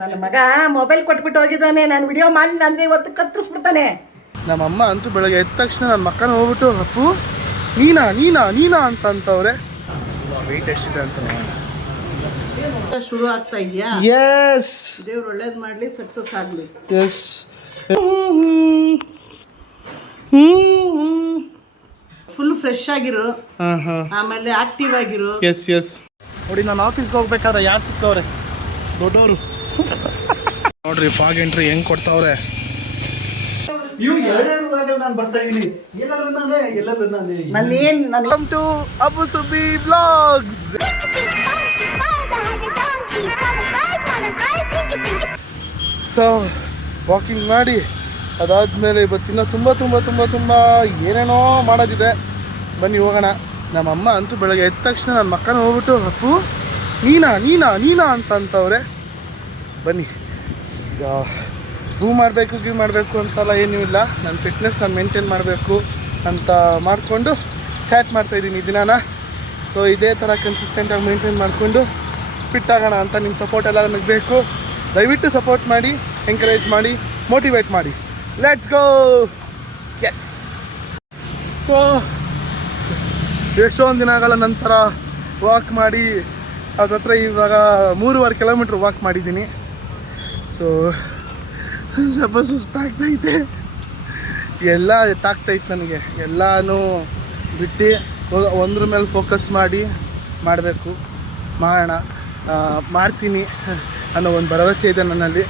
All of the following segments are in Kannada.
ನನ್ನ ಮಗ ಮೊಬೈಲ್ ಕೊಟ್ಬಿಟ್ಟು ಹೋಗಿದ್ದಾನೆ. ನಾನು ವಿಡಿಯೋ ಮಾಡಿ ನನಗೆ ಇವತ್ತು ಕತ್ತರಿಸ್ಬಿಡ್ತಾನೆ. ನಮ್ಮಮ್ಮ ಅಂತೂ ಬೆಳಗ್ಗೆ ಎದ್ದ ತಕ್ಷಣ ನನ್ನ ಮಕ್ಕನ ಹೋಗ್ಬಿಟ್ಟು ಅಪ್ಪು ನೀನಾ ನೀನಾ ನೀನಾ ಅಂತವ್ರೆ. ವೆಯ್ಟ್ ಎಷ್ಟಿದೆ ಅಂತ ಶುರು ಆಗ್ತಾ ಇದೆಯಾ? ಎಸ್, ದೇವ್ರು ಒಳ್ಳೇದು ಮಾಡಲಿ, ಸಕ್ಸಸ್ ಆಗಲಿ. ಎಸ್, ಫುಲ್ ಫ್ರೆಶ್ ಆಗಿರು, ಆಮೇಲೆ ಆಕ್ಟಿವ್ ಆಗಿರು. S S. ನೋಡಿ ನಾನು ಆಫೀಸ್ಗೆ ಹೋಗ್ಬೇಕಾದ್ರೆ ಯಾರು ಸಿಗ್ತವ್ರೆ? ದೊಡ್ಡವರು. ನೋಡ್ರಿ ಫಾಗ್ ಎಂಟ್ರಿ ಹೆಂಗ್ ಕೊಡ್ತಾವ್ರೆ. Welcome to Abu Subbi blogs. So walking ಮಾಡಿ ಅದಾದಮೇಲೆ ಇವತ್ತಿನ ತುಂಬ ಏನೇನೋ ಮಾಡೋದಿದೆ. ಬನ್ನಿ ಹೋಗೋಣ. ನಮ್ಮಮ್ಮ ಅಂತೂ ಬೆಳಗ್ಗೆ ಎದ್ದ ತಕ್ಷಣ ನನ್ನ ಮಕ್ಕನ ಹೋಗ್ಬಿಟ್ಟು ಅಪ್ಪು ನೀನಾ ನೀನಾ ನೀನಾ ಅಂತವ್ರೆ. ಬನ್ನಿ. ಈಗ ಗೀವ್ ಮಾಡಬೇಕು ಅಂತೆಲ್ಲ ಏನೂ ಇಲ್ಲ. ನನ್ನ ಫಿಟ್ನೆಸ್ ನಾನು ಮೇಂಟೈನ್ ಮಾಡಬೇಕು ಅಂತ ಮಾಡಿಕೊಂಡು ಸ್ಟಾರ್ಟ್ ಮಾಡ್ತಾಯಿದ್ದೀನಿ ಈ ದಿನಾನ. ಸೊ ಇದೇ ಥರ ಕನ್ಸಿಸ್ಟೆಂಟಾಗಿ ಮೇಂಟೈನ್ ಮಾಡಿಕೊಂಡು ಫಿಟ್ ಆಗೋಣ ಅಂತ ನಿಮ್ಮ ಸಪೋರ್ಟ್ ಎಲ್ಲ ನನಗೆ ಬೇಕು. ದಯವಿಟ್ಟು ಸಪೋರ್ಟ್ ಮಾಡಿ, ಎಂಕರೇಜ್ ಮಾಡಿ, ಮೋಟಿವೇಟ್ ಮಾಡಿ. Let's go. ಎಸ್. ಸೊ ಎಷ್ಟೊಂದು ದಿನಗಳ ನಂತರ ವಾಕ್ ಮಾಡಿ ಅದತ್ರ ಇವಾಗ 3.5 ಕಿಲೋಮೀಟ್ರ್ ವಾಕ್ ಮಾಡಿದ್ದೀನಿ. ಸೊ ಸ್ವಲ್ಪ ಸುಸ್ತಾಗ್ತೈತೆ, ಎಲ್ಲ ಎತ್ತಾಗ್ತೈತೆ ನನಗೆ. ಎಲ್ಲನೂ ಬಿಟ್ಟು ಒಂದ್ರ ಮೇಲೆ ಫೋಕಸ್ ಮಾಡಬೇಕು, ಮಾಡ್ತೀನಿ ಅನ್ನೋ ಒಂದು ಭರವಸೆ ಇದೆ ನನ್ನಲ್ಲಿ.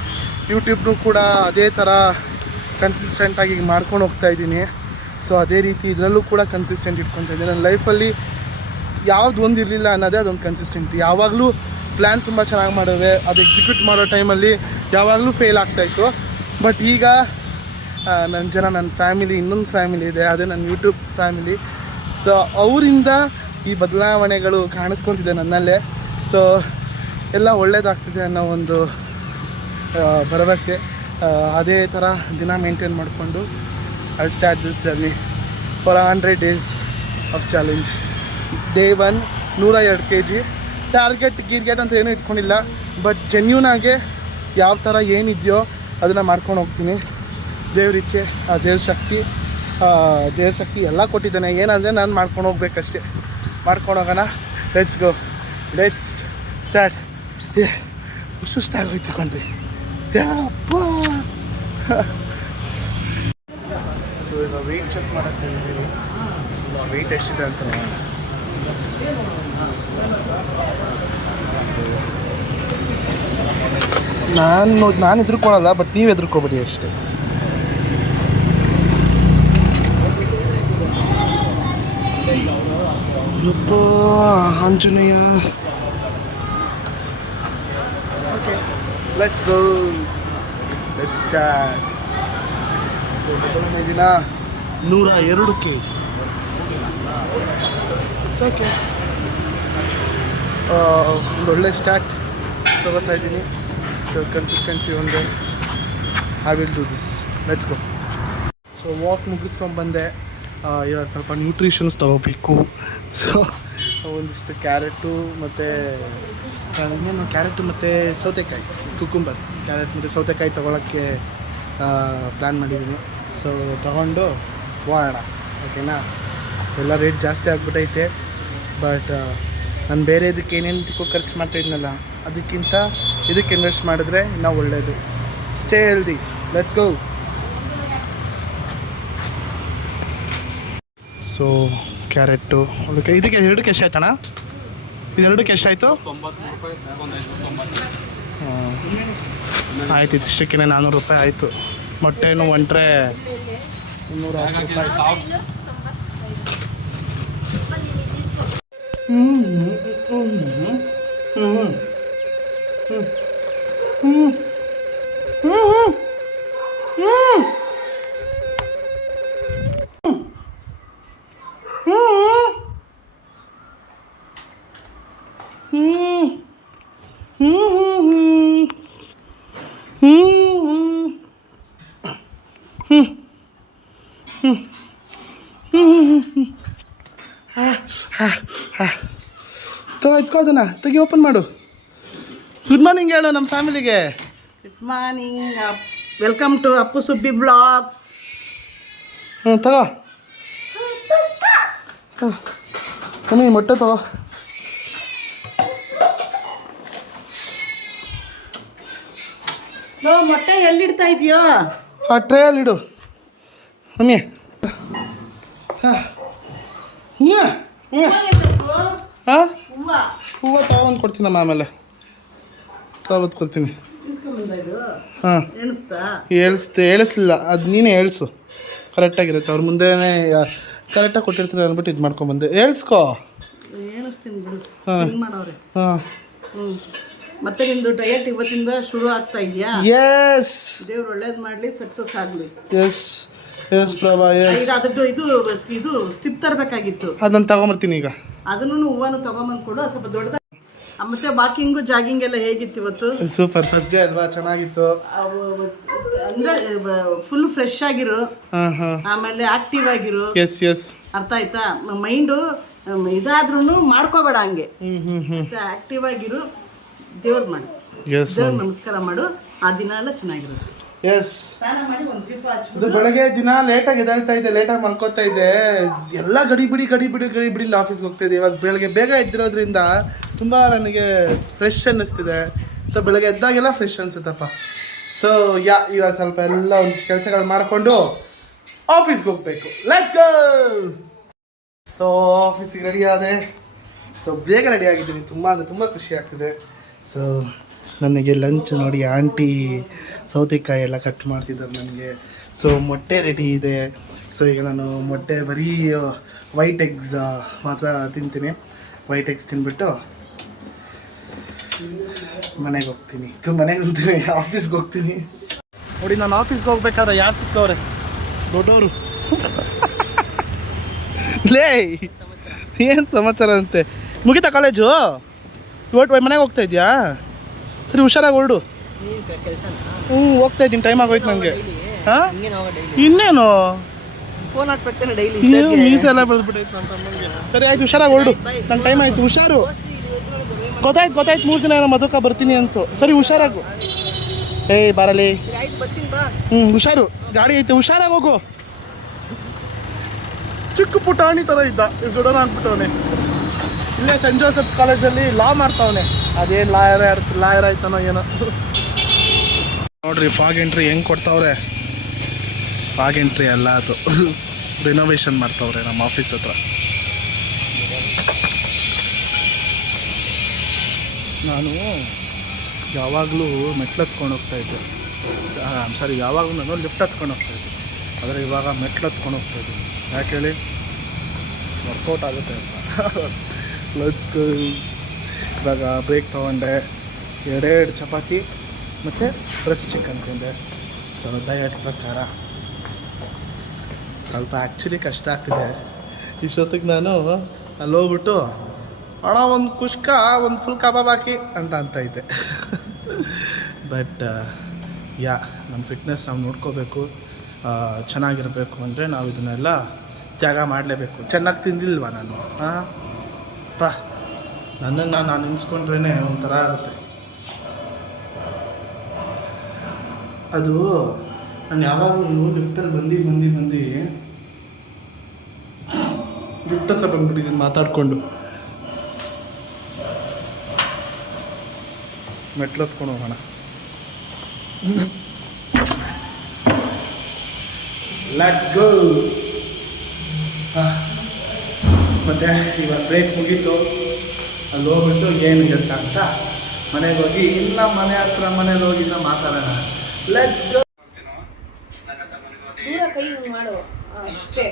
ಯೂಟ್ಯೂಬ್ನು ಕೂಡ ಅದೇ ಥರ ಕನ್ಸಿಸ್ಟೆಂಟಾಗಿ ಮಾಡ್ಕೊಂಡು ಹೋಗ್ತಾಯಿದ್ದೀನಿ. ಸೊ ಅದೇ ರೀತಿ ಇದರಲ್ಲೂ ಕೂಡ ಕನ್ಸಿಸ್ಟೆಂಟ್ ಇಟ್ಕೊತಾ ಇದ್ದೀನಿ. ನನ್ನ ಲೈಫಲ್ಲಿ ಯಾವ್ದು ಒಂದು ಇರಲಿಲ್ಲ ಅನ್ನೋದೇ ಅದೊಂದು ಕನ್ಸಿಸ್ಟೆಂಟ್. ಯಾವಾಗಲೂ ಪ್ಲ್ಯಾನ್ ತುಂಬ ಚೆನ್ನಾಗಿ ಮಾಡೋವೆ, ಅದು ಎಕ್ಸಿಕ್ಯೂಟ್ ಮಾಡೋ ಟೈಮಲ್ಲಿ ಯಾವಾಗಲೂ ಫೇಲ್ ಆಗ್ತಾಯಿತ್ತು. ಬಟ್ ಈಗ ನನ್ನ ಫ್ಯಾಮಿಲಿ, ಇನ್ನೊಂದು ಫ್ಯಾಮಿಲಿ ಇದೆ, ಅದೇ ನನ್ನ ಯೂಟ್ಯೂಬ್ ಫ್ಯಾಮಿಲಿ. ಸೊ ಅವರಿಂದ ಈ ಬದಲಾವಣೆಗಳು ಕಾಣಿಸ್ಕೊತಿದೆ ನನ್ನಲ್ಲೇ. ಸೊ ಎಲ್ಲ ಒಳ್ಳೆಯದಾಗ್ತಿದೆ ಅನ್ನೋ ಒಂದು ಭರವಸೆ. ಅದೇ ಥರ ದಿನ ಮೇಂಟೈನ್ ಮಾಡಿಕೊಂಡು I start this journey for 100 days of challenge. Day 1 102 kg. Target ಅಂತ ಏನೂ ಇಟ್ಕೊಂಡಿಲ್ಲ, ಬಟ್ ಜೆನ್ಯೂನಾಗೆ ಯಾವ ಥರ ಏನಿದೆಯೋ ಅದನ್ನು ಮಾಡ್ಕೊಂಡು ಹೋಗ್ತೀನಿ. ದೇವ್ರಿಚ್ಛೆ, ದೇವ್ರ ಶಕ್ತಿ ಎಲ್ಲ ಕೊಟ್ಟಿದ್ದಾನೆ. ಏನಂದರೆ ನಾನು ಮಾಡ್ಕೊಂಡು ಹೋಗ್ಬೇಕಷ್ಟೇ. ಮಾಡ್ಕೊಂಡು ಹೋಗೋಣ. Let's go, let's start. ಸುಸ್ತಾಗೋಯ್ತು ಕಣ್ರಿ ಯಪ್ಪ. ಸೊ ಈಗ ವೆಯ್ಟ್ ಚೆಕ್ ಮಾಡೋಕ್ಕೆ ಬಂದಿದ್ದೀನಿ. ವೆಯ್ಟ್ ಎಷ್ಟಿದೆ ಅಂತ ನಾನು ಹೆದರ್ಕೊಳ್ಳಲ್ಲ, ಬಟ್ ನೀವು ಹೆದರ್ಕೋಬೇಡಿ ಅಷ್ಟೇ. ಯಪ್ಪ Anjaneya. Okay, let's go, let's start. ಮೊದಲನೇ ದಿನ 102 kg. It's okay. ಒಂದೊಳ್ಳೆ ಸ್ಟಾರ್ಟ್ ತಗೋತಾ ಇದ್ದೀನಿ. ಕನ್ಸಿಸ್ಟೆನ್ಸಿ ಒಂದೇ. I will do this. Let's go. So walk ಮುಗಿಸ್ಕೊಂಡ್ಬಂದೆ. ಇವಾಗ ಸ್ವಲ್ಪ ನ್ಯೂಟ್ರಿಷನ್ಸ್ ತೊಗೋಬೇಕು. ಸೊ ಒಂದಿಷ್ಟು ಕ್ಯಾರೆಟು ಮತ್ತು ಇನ್ನೇನು ಕ್ಯಾರೆಟು ಮತ್ತು ಸೌತೆಕಾಯಿ, ಕುಕುಂಬರ್, ಕ್ಯಾರೆಟ್ ಮತ್ತು ಸೌತೆಕಾಯಿ ತೊಗೊಳಕ್ಕೆ ಪ್ಲ್ಯಾನ್ ಮಾಡಿದ್ದೀನಿ. ಸೊ ತೊಗೊಂಡು ಹೋಗೋಣ, ಓಕೆನಾ? ಎಲ್ಲ ರೇಟ್ ಜಾಸ್ತಿ ಆಗಿಬಿಟ್ಟೈತೆ. ಬಟ್ ನಾನು ಬೇರೆ ಇದಕ್ಕೆ ಏನೇನು ಖರ್ಚು ಮಾಡ್ತಾಯಿದ್ನಲ್ಲ, ಅದಕ್ಕಿಂತ ಇದಕ್ಕೆ ಇನ್ವೆಸ್ಟ್ ಮಾಡಿದ್ರೆ ಇನ್ನೂ ಒಳ್ಳೆಯದು. Stay healthy. Let's go. So carrot ಇದಕ್ಕೆ ಎರಡಕ್ಕೆ ಎಷ್ಟಾಯ್ತಣ್ಣ? ಇದೆರಡಕ್ಕೆ ಎಷ್ಟಾಯಿತು? ಆಯ್ತು, ಇಷ್ಟಕ್ಕೆ 400 ರೂಪಾಯಿ ಆಯಿತು. ಮೊಟ್ಟೆನೂ ಒಂಟ್ರೆ 210 ರೂಪಾಯಿ. ಎತ್ಕೋ ಅದನ್ನು ತೆಗಿ, ಓಪನ್ ಮಾಡು. ಗುಡ್ ಮಾರ್ನಿಂಗ್ ಹೇಳು ನಮ್ಮ ಫ್ಯಾಮಿಲಿಗೆ. Good morning, welcome to Appu Subbi blogs. ತಗೋ ಮಮ್ಮಿ ಮೊಟ್ಟೆ ತಗೋ. ಮೊಟ್ಟೆ ಎಲ್ಲಿಡ್ತಾ ಇದೆಯೋ? ಆ ಟ್ರೇಯಲ್ಲಿಡು ಮಮ್ಮಿ. ಹಾಂ ಹೂವು ತಗೊಂಡು ಕೊಡ್ತೀನಮ್ಮ, ಆಮೇಲೆ ತಗೊಂಡು ಕೊಡ್ತೀನಿ. ಹಾಂ ಹೇಳಿಸ್ಲಿಲ್ಲ, ಅದು ನೀನೇ ಹೇಳಿಸು, ಕರೆಕ್ಟಾಗಿರುತ್ತೆ. ಅವ್ರ ಮುಂದೆನೇ ಕರೆಕ್ಟಾಗಿ ಕೊಟ್ಟಿರ್ತೀನಿ ಅಂದ್ಬಿಟ್ಟು ಇದು ಮಾಡ್ಕೊಂಬಂದೆ. ಹೇಳಿಸ್ಕೋ. ಏನಿಸ್ತೀನಿ ಬಿಡು. ಹಾಂ ಮಾಡೋರೆ. ಹಾಂ ಮತ್ತೆ ನಿಮ್ದು ಡಯಟ್ ಇವತ್ತಿಂದ ಶುರು ಆಗ್ತಾ ಇದೆಯಾ? ಎಸ್, ದೇವ್ರು ಒಳ್ಳೇದು ಮಾಡಲಿ, ಸಕ್ಸಸ್ ಆಗಲಿ. Yes yes Prabha, yes. ಅದದ್ದು ಇದು ಸ್ಟಿಪ್ ತರಬೇಕಾಗಿತ್ತು, ಅದನ್ನು ತಗೊಂಬರ್ತೀನಿ ಈಗ. ಅದನ್ನು ಹೂವನ್ನು ತಗೊಂಬಂದು ಕೊಡು, ಸ್ವಲ್ಪ ದೊಡ್ಡದ. ಮತ್ತೆ ವಾಕಿಂಗು ಜಾಗಿಂಗ್ ಎಲ್ಲ ಹೇಗಿತ್ತು ಇವತ್ತು? ಸೂಪರ್, ಫಸ್ಟ್ ಡೇ ಅಲ್ವಾ, ಚೆನ್ನಾಗಿತ್ತು. ಅಂದ್ರೆ ಫುಲ್ ಫ್ರೆಶ್ ಆಗಿರು, ಹಾಂ ಆಮೇಲೆ ಆಕ್ಟಿವ್ ಆಗಿರು. ಎಸ್ ಎಸ್, ಅರ್ಥ ಆಯ್ತಾ? ಮೈಂಡು ಇದಾದ್ರೂ ಮಾಡ್ಕೋಬೇಡ, ಹಂಗೆ ಹ್ಞೂ ಆಕ್ಟಿವ್ ಆಗಿರು. ದೇವ್ರು ಮಾಡು, ಎಸ್, ದೇವ್ರ ನಮಸ್ಕಾರ ಮಾಡು, ಆ ದಿನ ಎಲ್ಲ ಚೆನ್ನಾಗಿರುತ್ತೆ. ಎಸ್. ಸ್ನಾನ ಮಾಡಿ ಒಂದು ದೀಪ ಅದು ಹಚ್ಬಿಟ್ಟು ಬೆಳಗ್ಗೆ ದಿನ ಲೇಟಾಗಿ ಎದ್ದೇಳ್ತಾ ಇದ್ದೆ, ಲೇಟಾಗಿ ಮಲ್ಕೋತಾ ಇದ್ದೆ, ಎಲ್ಲ ಗಡಿಬಿಡಿ ಆಫೀಸ್ಗೆ ಹೋಗ್ತಾ ಇದ್ದೆ. ಇವಾಗ ಬೆಳಗ್ಗೆ ಬೇಗ ಎದ್ದಿರೋದ್ರಿಂದ ತುಂಬ ನನಗೆ ಫ್ರೆಶ್ ಅನ್ನಿಸ್ತಿದೆ. ಸೊ ಬೆಳಗ್ಗೆ ಎದ್ದಾಗೆಲ್ಲ ಫ್ರೆಶ್ ಅನಿಸುತ್ತಪ್ಪ. ಸೊ ಇವಾಗ ಸ್ವಲ್ಪ ಎಲ್ಲ ಒಂದಿಷ್ಟು ಕೆಲಸಗಳು ಮಾಡಿಕೊಂಡು ಆಫೀಸ್ಗೆ ಹೋಗಬೇಕು. Let's go. ಸೊ ಆಫೀಸಿಗೆ ರೆಡಿ ಆದೆ. ಸೊ ಬೇಗ ರೆಡಿ ಆಗಿದ್ದೀನಿ, ತುಂಬ ಖುಷಿ ಆಗ್ತಿದೆ. ಸೊ ನನಗೆ ಲಂಚ್ ನೋಡಿ ಆಂಟಿ ಸೌತೆಕಾಯಿ ಎಲ್ಲ ಕಟ್ ಮಾಡ್ತಿದ್ದಾರೆ ನನಗೆ. ಸೊ ಮೊಟ್ಟೆ ರೆಡಿ ಇದೆ. ಸೊ ಈಗ ನಾನು ಮೊಟ್ಟೆ ಬರೀ ವೈಟ್ ಎಗ್ಸ್ ಮಾತ್ರ ತಿಂತೀನಿ. ವೈಟ್ ಎಗ್ಸ್ ತಿಂದ್ಬಿಟ್ಟು ಮನೆಗೆ ಹೋಗ್ತೀನಿ. ಆಫೀಸ್ಗೆ ಹೋಗ್ತೀನಿ. ನೋಡಿ, ನಾನು ಆಫೀಸ್ಗೆ ಹೋಗ್ಬೇಕಾದ್ರೆ ಯಾರು ಸಿಕ್ಕವ್ರೆ? ದೊಡ್ಡವರು. ಲೇ, ಏನು ಸಮಾಚಾರ ಅಂತೆ? ಮುಗಿತಾ ಕಾಲೇಜು? ಇವತ್ತು ಮನೆಗೆ ಹೋಗ್ತಾ ಇದೆಯಾ? ಸರಿ, ಹುಷಾರಾಗಿ ಹೊರಡು. ಹೋಗ್ತಾ ಇದ್ದೀನಿ, ಟೈಮ್ ಆಗೋಯ್ತು ನನಗೆ. ಹಾಂ, ಇನ್ನೇನು ಫೋನ್ ಹಾಕ್ಬೇಕಂದ್ರೆ ಡೈಲಿ ಮೀಸೆಲ್ಲ ಬೆಳೆದ್ಬಿಟ್ಟೈತೆ ನನ್ನ ತಮ್ಮಂಗೆ. ಸರಿ ಆಯ್ತು, ಹುಷಾರಾಗಿ ಹೊರಡು. ನನ್ನ ಟೈಮ್ ಆಯಿತು, ಹುಷಾರು. ಗೊತ್ತಾಯ್ತು 3 ದಿನ ಮದುಕ ಬರ್ತೀನಿ ಅಂತು. ಸರಿ, ಹುಷಾರಾಗು. ಏಯ್ ಬಾರಲಿ. ಹುಷಾರು, ಗಾಡಿ ಐತೆ, ಹುಷಾರಾಗಿ ಹೋಗು. ಚಿಕ್ಕ ಪುಟಾಣಿ ಥರ ಇದ್ದ, ಇಷ್ಟು ದೊಡ್ಡನ ಅಂದ್ಬಿಟ್ಟವನೆ. ಇಲ್ಲೇ ಸೆಂಟ್ ಜೋಸೆಫ್ಸ್ ಕಾಲೇಜಲ್ಲಿ ಲಾ ಮಾಡ್ತಾವನೆ. ಅದೇನು ಲಾಯರ್ ಆಯ್ತಾನೋ ಏನೋ. ನೋಡ್ರಿ, ಫಾಗ್ ಎಂಟ್ರಿ ಹೆಂಗೆ ಕೊಡ್ತಾವ್ರೆ. ಫಾಗ್ ಎಂಟ್ರಿ ಅಲ್ಲ, ಅದು ರಿನೋವೇಷನ್ ಮಾಡ್ತಾವ್ರೆ ನಮ್ಮ ಆಫೀಸ್ ಹತ್ರ. ನಾನು ಯಾವಾಗಲೂ ಮೆಟ್ಲು ಹತ್ಕೊಂಡು ಹೋಗ್ತಾಯಿದ್ದೆ. ಯಾವಾಗಲೂ ನಾನು ಲಿಫ್ಟ್ ಹತ್ಕೊಂಡು ಹೋಗ್ತಾಯಿದ್ದೆ. ಆದರೆ ಇವಾಗ ಮೆಟ್ಲು ಹತ್ಕೊಂಡು ಹೋಗ್ತಾಯಿದ್ದೆ. ಯಾಕೆ ಹೇಳಿ? ವರ್ಕೌಟ್ ಆಗುತ್ತೆ ಅಂತ. ಲಂಚ್ಗೆ ಇವಾಗ ಬ್ರೇಕ್ ತೊಗೊಂಡೆ. 2 ಚಪಾತಿ ಮತ್ತು ಫ್ರೆಶ್ ಚಿಕನ್ ತಿಂದೆ. ಸೊ ಡಯಟ್ ಪ್ರಕಾರ ಸ್ವಲ್ಪ ಆ್ಯಕ್ಚುಲಿ ಕಷ್ಟ ಆಗ್ತಿದೆ. ಇಷ್ಟೊತ್ತಿಗೆ ನಾನು ಅಲ್ಲಿ ಹೋಗ್ಬಿಟ್ಟು ಅಣ್ಣ ಒಂದು ಕುಷ್ಕ, ಒಂದು ಫುಲ್ ಕಬಾಬ್ ಹಾಕಿ ಅಂತ ಇದ್ದೆ. ಬಟ್ ನಮ್ಮ ಫಿಟ್ನೆಸ್ ನಾವು ನೋಡ್ಕೋಬೇಕು. ಚೆನ್ನಾಗಿರಬೇಕು ಅಂದರೆ ನಾವು ಇದನ್ನೆಲ್ಲ ತ್ಯಾಗ ಮಾಡಲೇಬೇಕು. ಚೆನ್ನಾಗಿ ತಿಂದಿಲ್ವಾ ನಾನು? ಹಾಂ ನನ್ನನ್ನು ನಾನು ನೆನೆಸ್ಕೊಂಡ್ರೇ ಒಂಥರ ಆಗುತ್ತೆ. ಅದು ನಾನು ಯಾವಾಗಲೂ ಲಿಫ್ಟಲ್ಲಿ ಬಂದು ಲಿಫ್ಟ್ ಹತ್ರ ಬಂದ್ಬಿಟ್ಟಿದ್ದೀನಿ ಮಾತಾಡಿಕೊಂಡು. ಮೆಟ್ಲು ಹತ್ಕೊಂಡು ಹೋಗೋಣ. ಲೆಟ್ಸ್ ಗೋ. ಮತ್ತು ಇವಾಗ ಬ್ರೇಕ್ ಮುಗೀತು. ಅಲ್ಲಿ ಹೋಗ್ಬಿಟ್ಟು ಏನು ಇರುತ್ತೆ ಅಂತ ಮನೆಗೆ ಹೋಗಿ, ಇಲ್ಲ ಮನೇಲಿ ಹೋಗಿ ಮಾತಾಡೋಣ. Let's go. ದೂರ ಕೈ ಹಿಂಗ್ ಮಾಡು ಅಷ್ಟೇ.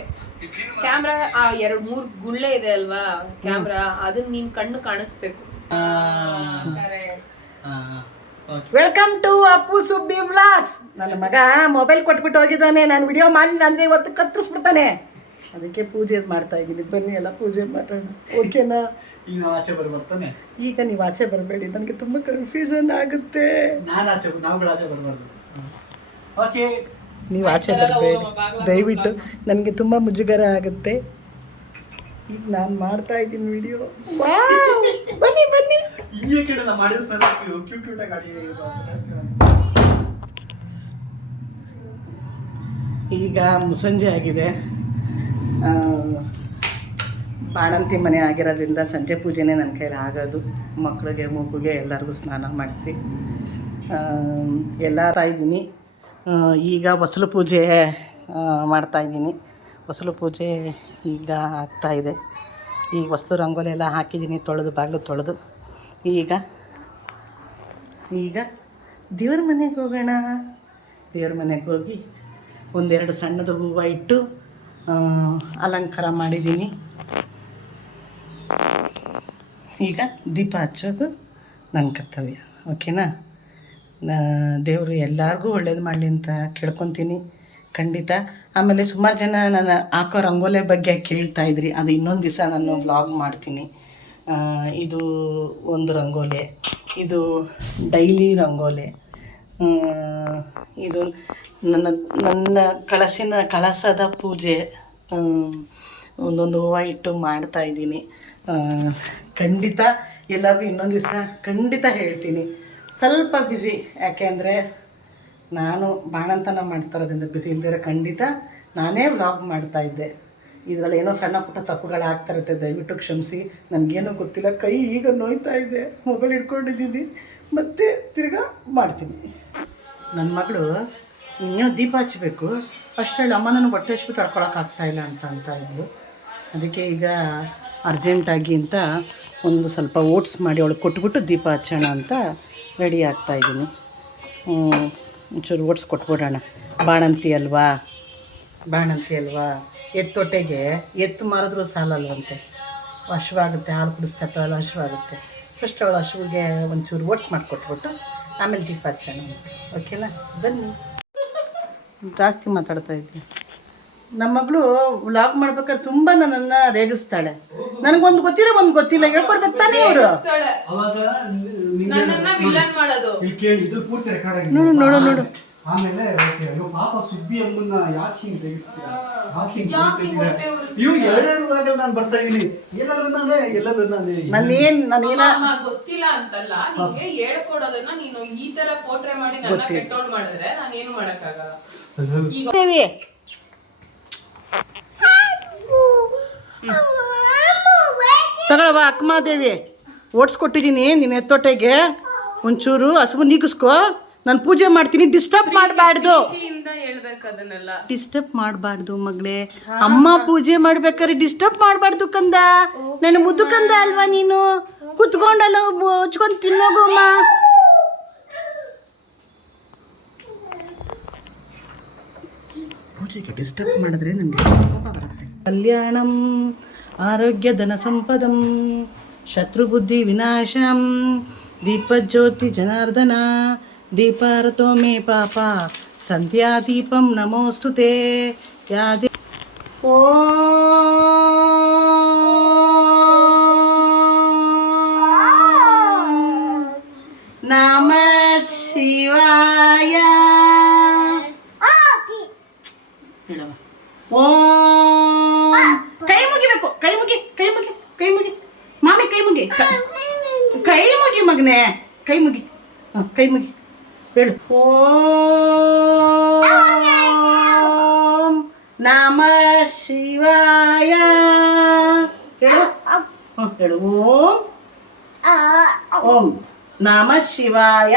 ಕ್ಯಾಮ್ರಾ 2-3 ಗುಳ್ಳೆ ಇದೆ ಅಲ್ವಾ ಕ್ಯಾಮ್ರಾ, ಅದನ್ನ ನಿನ್ ಕಣ್ಣು ಕಾಣಿಸ್ಬೇಕು. Welcome to Appu Subbi blogs. ನನ್ನ ಮಗ ಮೊಬೈಲ್ ಕೊಟ್ಬಿಟ್ಟು ಹೋಗಿದ್ದಾನೆ. ನಾನು ವಿಡಿಯೋ ಮಾಡಿಲ್ಲ ಅಂದರೆ ಇವತ್ತು ಕತ್ತರಿಸ್ಬಿಡ್ತಾನೆ. ಅದಕ್ಕೆ ಪೂಜೆ ಮಾಡ್ತಾ ಇದ್ದೀನಿ. ಬನ್ನಿ ಎಲ್ಲ ಪೂಜೆ ಮಾಡೋಣ, ಓಕೆನಾ? ಈಗ ನಾವು ಆಚೆ ಬರ್ತಾನೆ. ಈಗ ನೀವು ಆಚೆ ಬರಬೇಡಿ, ನನಗೆ ತುಂಬ ಕನ್ಫ್ಯೂಷನ್ ಆಗುತ್ತೆ. ನಾವುಗಳು ಆಚೆ ಬರಬಾರ್ದು. ಓಕೆ, ನೀವು ಆಚೆ ಬರಬೇಡಿ ದಯವಿಟ್ಟು, ನನಗೆ ತುಂಬ ಮುಜುಗರ ಆಗುತ್ತೆ. ಈಗ ನಾನು ಮಾಡ್ತಾ ಇದ್ದೀನಿ ವಿಡಿಯೋ. ಬನ್ನಿ ಹಿಂಗೆ ಕೇಳ ಮಾಡಿಸ್ ಕ್ಯೂಟ್ ಕ್ಯೂಟಾಗಿ ಈಗ ಮುಸ್ಸಂಜೆ ಆಗಿದೆ. ಬಾಣಂತಿ ಮನೆ ಆಗಿರೋದ್ರಿಂದ ಸಂಜೆ ಪೂಜೆನೇ ನನ್ನ ಕೈಲಿ ಆಗೋದು. ಮಕ್ಕಳಿಗೆ ಮಗುಗೆ ಎಲ್ಲರಿಗೂ ಸ್ನಾನ ಮಾಡಿಸಿ ಎಲ್ಲ ಇದ್ದೀನಿ. ಈಗ ಹೊಸಲು ಪೂಜೆ ಮಾಡ್ತಾಯಿದ್ದೀನಿ. ಹೊಸಲು ಪೂಜೆ ಈಗ ಆಗ್ತಾಯಿದೆ. ಈಗ ಹೊಸಲು ರಂಗೋಲಿ ಎಲ್ಲ ಹಾಕಿದ್ದೀನಿ, ತೊಳೆದು ಬಾಗಿಲು ತೊಳೆದು. ಈಗ ದೇವ್ರ ಮನೆಗೆ ಹೋಗೋಣ. ದೇವ್ರ ಮನೆಗೆ ಹೋಗಿ ಒಂದೆರಡು ಸಣ್ಣದು ಹೂವು ಇಟ್ಟು ಅಲಂಕಾರ ಮಾಡಿದ್ದೀನಿ. ಈಗ ದೀಪ ಹಚ್ಚೋದು ನನ್ನ ಕರ್ತವ್ಯ. ಓಕೆನಾ? ದೇವರು ಎಲ್ಲರಿಗೂ ಒಳ್ಳೇದು ಮಾಡಲಿ ಅಂತ ಕೇಳ್ಕೊತೀನಿ ಖಂಡಿತ. ಆಮೇಲೆ ಸುಮಾರು ಜನ ನಾನು ಹಾಕೋ ರಂಗೋಲೆ ಬಗ್ಗೆ ಕೇಳ್ತಾಯಿದ್ರಿ. ಅದು ಇನ್ನೊಂದು ದಿವಸ ನಾನು ವ್ಲಾಗ್ ಮಾಡ್ತೀನಿ. ಇದು ಒಂದು ರಂಗೋಲೆ, ಇದು ಡೈಲಿ ರಂಗೋಲೆ, ಇದು ನನ್ನ ಕಳಸದ ಪೂಜೆ. ಒಂದೊಂದು ಹೂವು ಇಟ್ಟು ಮಾಡ್ತಾಯಿದ್ದೀನಿ. ಖಂಡಿತ ಎಲ್ಲರಿಗೂ ಇನ್ನೊಂದು ದಿವಸ ಖಂಡಿತ ಹೇಳ್ತೀನಿ. ಸ್ವಲ್ಪ ಬ್ಯುಸಿ, ಯಾಕೆಂದರೆ ನಾನು ಬಾಣಂತನ ಮಾಡ್ತಾರೋದ್ರಿಂದ ಬ್ಯುಸಿ ಇಲ್ದಿರೋ ಖಂಡಿತ ನಾನೇ ವ್ಲಾಗ್ ಮಾಡ್ತಾಯಿದ್ದೆ. ಇದರಲ್ಲಿ ಏನೋ ಸಣ್ಣ ಪುಟ್ಟ ತಪ್ಪುಗಳಾಗ್ತಾಯಿರುತ್ತೆ, ದಯವಿಟ್ಟು ಕ್ಷಮಿಸಿ. ನನಗೇನೂ ಗೊತ್ತಿಲ್ಲ, ಕೈ ಈಗ ನೋಯ್ತಾ ಇದೆ, ಮೊಬೈಲ್ ಇಟ್ಕೊಂಡಿದ್ದೀನಿ, ಮತ್ತೆ ತಿರ್ಗಾ ಮಾಡ್ತೀನಿ. ನನ್ನ ಮಗಳು ಇನ್ನೂ ದೀಪ ಹಚ್ಚಬೇಕು, ಅಷ್ಟರಲ್ಲಿ ಅಮ್ಮ ನನಗೆ ಹೊಟ್ಟೆ ಹಚ್ಬಿಟ್ಟು ತಡ್ಕೊಳಕ್ಕಾಗ್ತಾಯಿಲ್ಲ ಅಂತ ಇದ್ಲು. ಅದಕ್ಕೆ ಈಗ ಅರ್ಜೆಂಟಾಗಿ ಅಂತ ಒಂದು ಸ್ವಲ್ಪ ಓಟ್ಸ್ ಮಾಡಿ ಅವಳಿಗೆ ಕೊಟ್ಬಿಟ್ಟು ದೀಪ ಹಚ್ಚೋಣ ಅಂತ ರೆಡಿ ಆಗ್ತಾಯಿದ್ದೀನಿ. ಒಂಚೂರು ಓಟ್ಸ್ ಕೊಟ್ಬಿಡೋಣ. ಬಾಣಂತಿ ಅಲ್ವಾ, ಎತ್ತೊಟ್ಟೆಗೆ ಎತ್ತು ಮಾರಿದ್ರೂ ಸಾಲಲ್ವಂತೆ, ಹಶ್ವಾಗುತ್ತೆ. ಹಾಲು ಕುಡಿಸ್ತಾಯಿಲ್ಲ, ಹಶ್ವಾಗುತ್ತೆ. ಫಸ್ಟ್ ಅವಳು ಹಸುವಿಗೆ ಒಂಚೂರು ಓಟ್ಸ್ ಮಾಡಿಕೊಟ್ಬಿಟ್ಟು ಆಮೇಲೆ ದೀಪ ಹಚ್ಚೋಣ. ಓಕೆನಾ? ಬನ್ನಿ. ಜಾಸ್ತಿ ಮಾತಾಡ್ತಾ ಇದ್ದೀನಿ. ನಮ್ಮ ಮಗಳು ವ್ಲಾಗ್ ಮಾಡ್ಬೇಕಾದ್ರೆ ತುಂಬ ನನ್ನನ್ನು ರೇಗಿಸ್ತಾಳೆ. ನನಗೊಂದು ಗೊತ್ತಿಲ್ಲ, ಒಂದು ಗೊತ್ತಿಲ್ಲ, ಹೇಳ್ಕೊಡ್ಬೇಕು ತಾನೇ ಇವರು. ಅವಾಗ ಇದು ಪೂರ್ತಿ ರೆಕಾರ್ಡ್ ಆಗಿದೆ. ನೋಡು ಆಮೇಲೆ ಪಾಪ ಸುಬ್ಬಿ ಅಮ್ಮನ್ನ ಯಾಕೆ ಹಿಂಗೆ ತೆಗಿಸ್ತೀರಾ, ಯಾಕೆ ಹಿಂಗೆ ಇವು ಎರಡೆರಡು ವಾರದಲ್ಲಿ ನಾನು ಬರ್ತಾ ಇದ್ದೀನಿ. ಎಲ್ಲರೂ ನಾನೇ ಗೊತ್ತಿಲ್ಲ ಅಂತಲ್ಲ, ನಿಂಗೆ ಹೇಳ್ಕೊಡೋದನ್ನ ನೀನು ಈ ತರ ಪೋಟ್ರೆ ಮಾಡಿ ನನ್ನ ಕೆಟ್ಟೋಳ್ ಮಾಡಿದ್ರೆ ನಾನು ಏನು ಮಾಡಕ್ಕಾಗಲ್ಲ. ತಗೊಳವ ಅಕ್ಕಮಾದೇವಿ, ಓಡಿಸ್ಕೊಟ್ಟಿದ್ದೀನಿ ನಿನ್ನ ಎತ್ತೊಟ್ಟೆಗೆ. ಒಂಚೂರು ಹಸುವು ನೀಗಿಸ್ಕೊ, ನಾನು ಪೂಜೆ ಮಾಡ್ತೀನಿ. ಡಿಸ್ಟರ್ಬ್ ಮಾಡಬಾರ್ದು, ಡಿಸ್ಟರ್ಬ್ ಮಾಡಬಾರ್ದು ಮಗಳೇ. ಅಮ್ಮ ಪೂಜೆ ಮಾಡ್ಬೇಕಾದ್ರೆ ಡಿಸ್ಟರ್ಬ್ ಮಾಡಬಾರ್ದು ಕಂದ. ನನ್ನ ಮುದ್ದು ಕಂದ ಅಲ್ವಾ ನೀನು? ಕುತ್ಕೊಂಡಲ್ಲ ಹಚ್ಕೊಂಡು ತಿನ್ನೋಗಮ್ಮ. ಪೂಜೆಗೆ ಡಿಸ್ಟರ್ಬ್ ಮಾಡಿದ್ರೆ ನನಗೆ ಕೋಪ ಬರುತ್ತೆ. ಕಲ್ಯಾಣಂ ಆರೋಗ್ಯ ಧನ ಸಂಪದಂ ಶತ್ರುಬುದ್ಧಿ ವಿನಾಶಂ ದೀಪಜ್ಯೋತಿ ಜನಾರ್ದನ ದೀಪಾರತೋ ಮೇ ಪಾಪ ಸಂಧ್ಯಾದೀಪಂ ನಮೋಸ್ತುತೆ ಯಾದೇ. ನಮಃ ಶಿವಾಯ. ಓಂ. ಕೈ ಮುಗಿಬೇಕು, ಕೈ ಮುಗಿ ಮಾಮಿ, ಕೈ ಮುಗಿ ಮಗನೇ, ಕೈ ಮುಗಿ ಹೇಳು. ಓಂ ನಮಃ ಶಿವಾಯ ಹೇಳು. ಹೇಳು ಓಂ ನಮಃ ಶಿವಾಯ.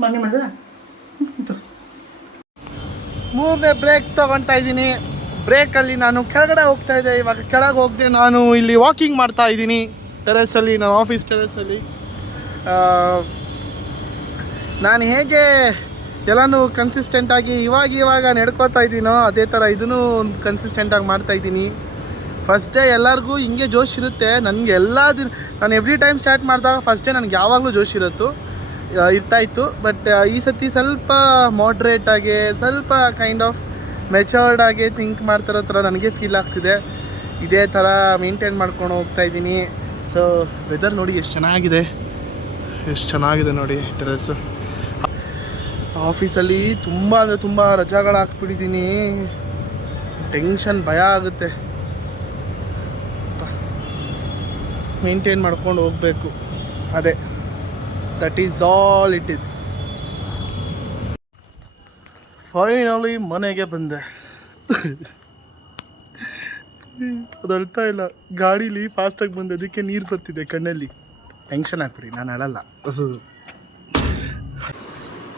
ಮಮ್ಮಿ ಮಾಡ್ದ. ಮೂರನೇ ಬ್ರೇಕ್ ತೊಗೊಳ್ತಾ ಇದ್ದೀನಿ. ಬ್ರೇಕಲ್ಲಿ ನಾನು ಕೆಳಗಡೆ ಹೋಗ್ತಾ ಇದ್ದೆ. ಇವಾಗ ಕೆಳಗೆ ಹೋಗದೆ ನಾನು ಇಲ್ಲಿ ವಾಕಿಂಗ್ ಮಾಡ್ತಾ ಇದ್ದೀನಿ ಟೆರೆಸಲ್ಲಿ, ನಾನು ಆಫೀಸ್ ಟೆರೆಸಲ್ಲಿ. ನಾನು ಹೇಗೆ ಎಲ್ಲನೂ ಕನ್ಸಿಸ್ಟೆಂಟಾಗಿ ಇವಾಗ ನಡ್ಕೋತಾ ಇದ್ದೀನೋ ಅದೇ ಥರ ಇದನ್ನು ಒಂದು ಕನ್ಸಿಸ್ಟೆಂಟಾಗಿ ಮಾಡ್ತಾಯಿದ್ದೀನಿ. ಫಸ್ಟ್ ಡೇ ಎಲ್ಲರಿಗೂ ಹಿಂಗೆ ಜೋಶ್ ಇರುತ್ತೆ. ನನಗೆ ಎಲ್ಲ ದಿನ ನಾನು ಎವ್ರಿ ಟೈಮ್ ಸ್ಟಾರ್ಟ್ ಮಾಡಿದಾಗ ಫಸ್ಟ್ ಡೇ ನನಗೆ ಯಾವಾಗಲೂ ಜೋಶ್ ಇರ್ತಾಯಿತ್ತು. ಬಟ್ ಈ ಸತಿ ಸ್ವಲ್ಪ ಮಾಡ್ರೇಟಾಗಿ, ಸ್ವಲ್ಪ ಕೈಂಡ್ ಆಫ್ ಮೆಚೋರ್ಡಾಗಿ ಥಿಂಕ್ ಮಾಡ್ತಿರೋ ಥರ ನನಗೆ ಫೀಲ್ ಆಗ್ತಿದೆ. ಇದೇ ಥರ ಮೇಂಟೈನ್ ಮಾಡ್ಕೊಂಡು ಹೋಗ್ತಾಯಿದ್ದೀನಿ. ಸೊ ವೆದರ್ ನೋಡಿ ಎಷ್ಟು ಚೆನ್ನಾಗಿದೆ ನೋಡಿ ಟೆರೆಸ್ಸು. ಆಫೀಸಲ್ಲಿ ತುಂಬ ಅಂದರೆ ತುಂಬ ರಜಾಗಳು ಹಾಕ್ಬಿಟ್ಟಿದ್ದೀನಿ. ಟೆನ್ಷನ್, ಭಯ ಆಗುತ್ತೆ. ಮೇಂಟೈನ್ ಮಾಡ್ಕೊಂಡು ಹೋಗಬೇಕು. ಅದೇ that is all it is. Finally ಮನೆಗೆ ಬಂದೆ. ಅದು ಅಳ್ತಾ ಇಲ್ಲ, ಗಾಡೀಲಿ ಫಾಸ್ಟಾಗಿ ಬಂದೆ, ಅದಕ್ಕೆ ನೀರು ಬರ್ತಿದೆ ಕಣ್ಣಲ್ಲಿ. ಟೆನ್ಷನ್ ಆಗ್ಬಿಡಿ, ನಾನು ಅಳಲ್ಲ.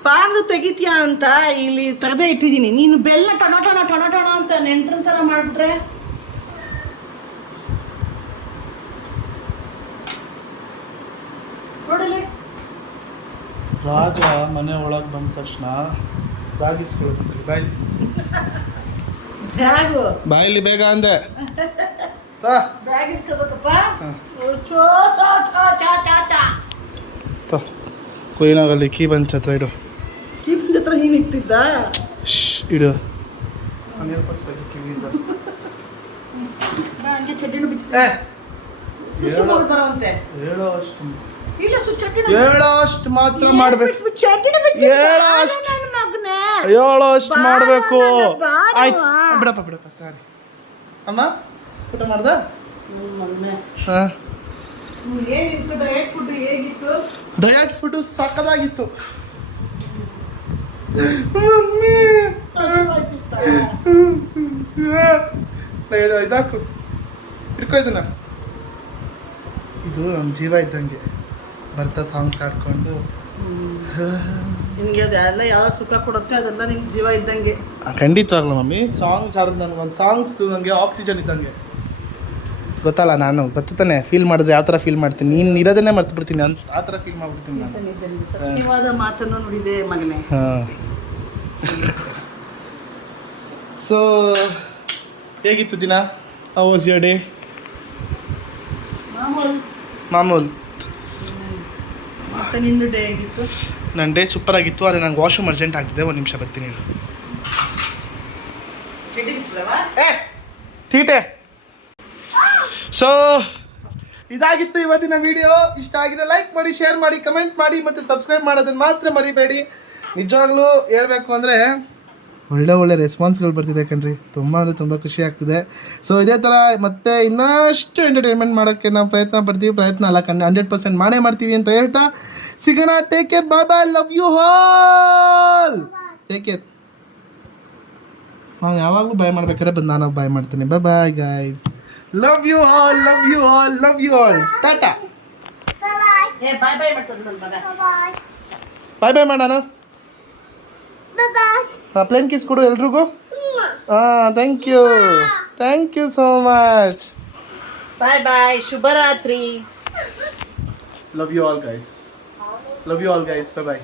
ಬಾಗ್ಲು ತೆಗಿತೀಯಾ ಅಂತ ಇಲ್ಲಿ ತೆಗೆದೇ ಇಟ್ಟಿದ್ದೀನಿ. ನೀನು ಬೆಲ್ಲ ಟೊಣಟೊಣ ಟೊಣಟೊಣ ಅಂತ ನೆಂಟ್ರ ಥರ ಮಾಡಿಬಿಟ್ರೆ ನೋಡಲಿ. ರಾಜ ಮನೆ ಒಳಗೆ ಬಂದ ತಕ್ಷಣ ಬ್ಯಾಗ್ ಇಸ್ಕೊಳ್ಳೋದು. ಬಾಯ್ಲಿ ಬ್ಯಾಗು ಬಾಯ್ಲಿ ಬೇಗ ಅಂದೆ. ಬ್ಯಾಗ್ ಇಸ್ಕೋಬೇಕಪ್ಪ. ಕೊಯ್ನಾಗಲ್ಲಿ ಕೀ ಬಂದು ಛತ್ರ ಇಡು. ಕೀಪಿನ ಹತ್ರ ನೀನು ಇಟ್ಟಿದ್ದ. ಇಡು. ಹಂಗೆ ಚಡ್ಡಿನೂ ಬಿಚ್ಚಿ ಬರೋವಂತೆ. ಹೇಳೋ ಅಷ್ಟು ಇಲ್ಲ ಹೇಳೋ ಅಷ್ಟು ಮಾತ್ರ ಮಾಡ್ಬೇಕು. ಹೇಳೋ ಅಷ್ಟು ಮಾಡಬೇಕು. ಆಯ್ತು ಬಿಡಪ್ಪ ಸಾರಿ. ಅಮ್ಮ ಊಟ ಮಾಡ್ದ? ಹಾಂ, ಡಯಟ್ ಫುಡ್ಡು ಸಕ್ಕದಾಗಿತ್ತು. ಇದಾಕು, ಹಿಡ್ಕೊ ಇದನ್ನ. ಇದು ನಮ್ಮ ಜೀವ ಇದ್ದಂಗೆ, ಬರ್ತಾ ಸಾಂಗ್ಸ್ ಆಡ್ಕೊಂಡು. ನಿಮಗೆ ಅದೆಲ್ಲ ಯಾವ ಸುಖ ಕೊಡುತ್ತೆ ಅದೆಲ್ಲ ನಿಮ್ಗೆ ಜೀವ ಇದ್ದಂಗೆ. ಖಂಡಿತವಾಗ್ಲೂ ಮಮ್ಮಿ, ಸಾಂಗ್ಸ್ ಆಡಿದ್ರೆ ನನಗೊಂದು ಸಾಂಗ್ಸ್ ನನಗೆ ಆಕ್ಸಿಜನ್ ಇದ್ದಂಗೆ. ಗೊತ್ತಲ್ಲ, ನಾನು ಗೊತ್ತಾನೆ ಫೀಲ್ ಮಾಡಿದ್ರೆ ಯಾವ ಥರ ಫೀಲ್ ಮಾಡ್ತೀನಿ. ನೀನು ಇರೋದನ್ನೇ ಮರ್ತು ಬಿಡ್ತೀನಿ ಅಂತ ಆ ಥರ ಫೀಲ್ ಮಾಡ್ಬಿಡ್ತೀನಿ ನಾನು. ಸತ್ಯವಾದ ಮಾತನ್ನು ನುಡಿದೆ ಮಗನೇ. ಹಾಂ. ಸೊ ಹೇಗಿತ್ತು ದಿನ? How was your day? ಮಾಮೂಲ್. ಮತ್ತೆ ನಿಂದು ಡೇ ಹೇಗಿತ್ತು? ನನ್ನ ಡೇ ಸೂಪರ್ ಆಗಿತ್ತು. ಆದರೆ ನಂಗೆ ವಾಶ್ರೂಮ್ ಅರ್ಜೆಂಟ್ ಆಗ್ತಿದೆ, ಒಂದು ನಿಮಿಷ ಬರ್ತೀನಿ. ತೀಟೆ. ಸೊ ಇದಾಗಿತ್ತು ಇವತ್ತಿನ ವಿಡಿಯೋ. ಇಷ್ಟ ಆಗಿದ್ರೆ ಲೈಕ್ ಮಾಡಿ, ಶೇರ್ ಮಾಡಿ, ಕಮೆಂಟ್ ಮಾಡಿ ಮತ್ತು ಸಬ್ಸ್ಕ್ರೈಬ್ ಮಾಡೋದನ್ನು ಮಾತ್ರ ಮರಿಬೇಡಿ. ನಿಜವಾಗ್ಲೂ ಹೇಳಬೇಕು ಅಂದರೆ ಒಳ್ಳೆ ರೆಸ್ಪಾನ್ಸ್ಗಳು ಬರ್ತಿದೆ ಕಣ್ರಿ. ತುಂಬ ಅಂದರೆ ತುಂಬ ಖುಷಿ ಆಗ್ತಿದೆ. ಸೊ ಇದೇ ಥರ ಮತ್ತೆ ಇನ್ನಷ್ಟು ಎಂಟರ್ಟೈನ್ಮೆಂಟ್ ಮಾಡೋಕ್ಕೆ ನಾವು ಪ್ರಯತ್ನ ಪಡ್ತೀವಿ. ಪ್ರಯತ್ನ ಅಲ್ಲ 100% ಮಾಡೇ ಮಾಡ್ತೀವಿ ಅಂತ ಹೇಳ್ತಾ ಸಿಗೋಣ. Take care, bye bye, love you all. Take care. ನಾನು ಯಾವಾಗಲೂ ಬಾಯ್ ಮಾಡ್ಬೇಕಾದ್ರೆ ಬಂದು ನಾನು ಬಾಯ್ ಮಾಡ್ತೀನಿ. Bye bye guys. Love you all, love you all, love you all. Tata. Bye bye ಮಾಡ್ತಾರೆ ನನ್ನ ಮಗ. ಬಾಯ್ ಬಾಯ್ ಮಾಡೋಣ. ಪ್ಲೇನ್ ಕಿಸ್ ಕೊಡು ಎಲ್ರಿಗೂ. Thank you so much. Bye bye, ಶುಭರಾತ್ರಿ. Love you all guys. Bye bye.